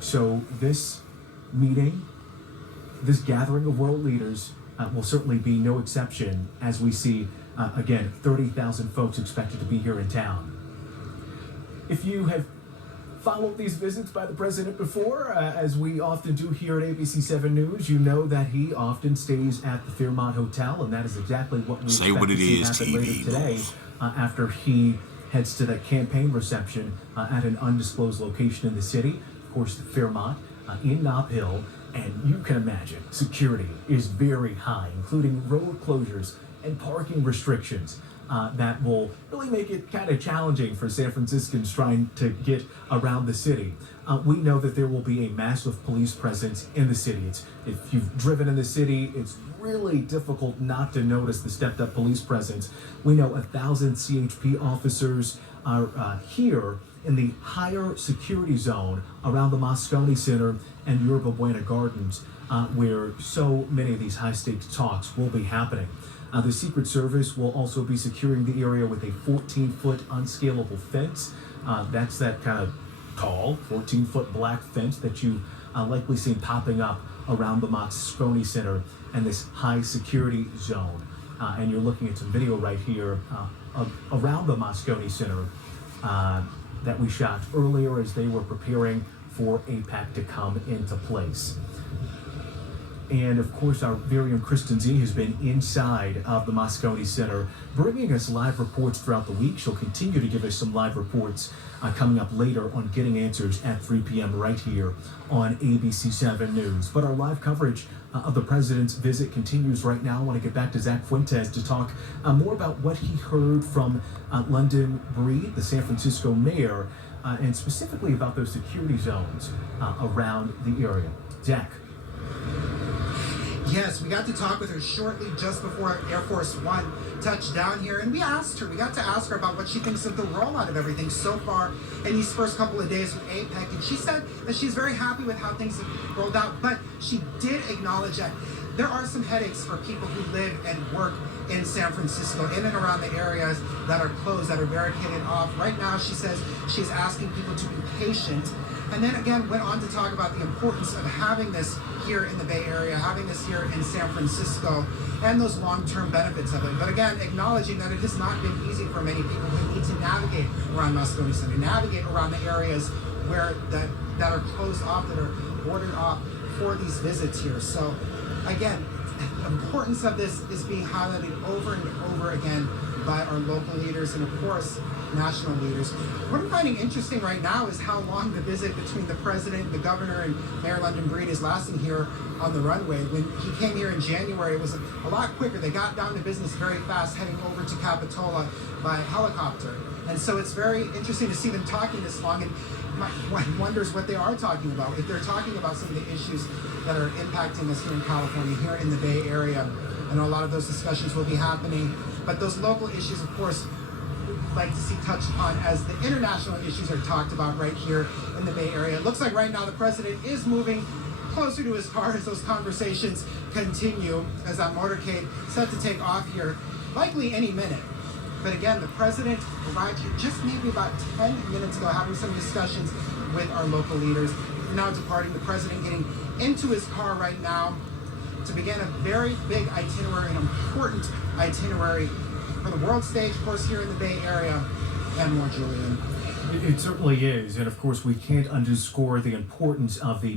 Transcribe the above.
So this meeting, this gathering of world leaders will certainly be no exception as we see, again, 30,000 folks expected to be here in town. If you have followed these visits by the president before, as we often do here at ABC 7 News, you know that he often stays at the Fairmont Hotel, and that is exactly what we Say expect what to it see is, happen TV later today after he heads to that campaign reception at an undisclosed location in the city. Of course, the Fairmont in Nob Hill, and you can imagine security is very high, including road closures and parking restrictions. That will really make it kind of challenging for San Franciscans trying to get around the city. We know that there will be a massive police presence in the city. If you've driven in the city, it's really difficult not to notice the stepped up police presence. We know 1,000 CHP officers are here in the higher security zone around the Moscone Center and Yerba Buena Gardens, where so many of these high stakes talks will be happening. The Secret Service will also be securing the area with a 14-foot unscalable fence. That's that kind of tall, 14-foot black fence that you've likely seen popping up around the Moscone Center and this high security zone. And you're looking at some video right here around the Moscone Center that we shot earlier as they were preparing for APAC to come into place. And of course, our very own Kristen Z has been inside of the Moscone Center, bringing us live reports throughout the week. She'll continue to give us some live reports coming up later on Getting Answers at 3 p.m. right here on ABC 7 News. But our live coverage of the president's visit continues right now. I want to get back to Zach Fuentes to talk more about what he heard from London Breed, the San Francisco mayor, and specifically about those security zones around the area. Zach. Yes, we got to talk with her shortly just before Air Force One touched down here, and we got to ask her about what she thinks of the rollout of everything so far in these first couple of days with APEC, and she said that she's very happy with how things have rolled out, but she did acknowledge that there are some headaches for people who live and work in San Francisco, in and around the areas that are closed, that are barricaded off. Right now, she says she's asking people to be patient, and then again went on to talk about the importance of having this here in the Bay Area, having this here in San Francisco, and those long-term benefits of it. But again, acknowledging that it has not been easy for many people who need to navigate around Moscone Center, navigate around the areas where that are closed off, that are boarded off for these visits here. So again, the importance of this is being highlighted over and over again by our local leaders and, of course, national leaders. What I'm finding interesting right now is how long the visit between the president, the governor, and Mayor London Breed is lasting here on the runway. When he came here in January, it was a lot quicker. They got down to business very fast, heading over to Capitola by helicopter. And so it's very interesting to see them talking this long, and one wonders what they are talking about. If they're talking about some of the issues that are impacting us here in California, here in the Bay Area. I know a lot of those discussions will be happening, but those local issues, of course, we'd like to see touched upon as the international issues are talked about right here in the Bay Area. It looks like right now the president is moving closer to his car as those conversations continue, as that motorcade set to take off here, likely any minute. But again, the president arrived here just maybe about 10 minutes ago, having some discussions with our local leaders. Now departing, the president getting into his car right now to begin a very big itinerary, an important itinerary for the world stage, of course, here in the Bay Area, and more, Julian. It certainly is. And of course, we can't underscore the importance of the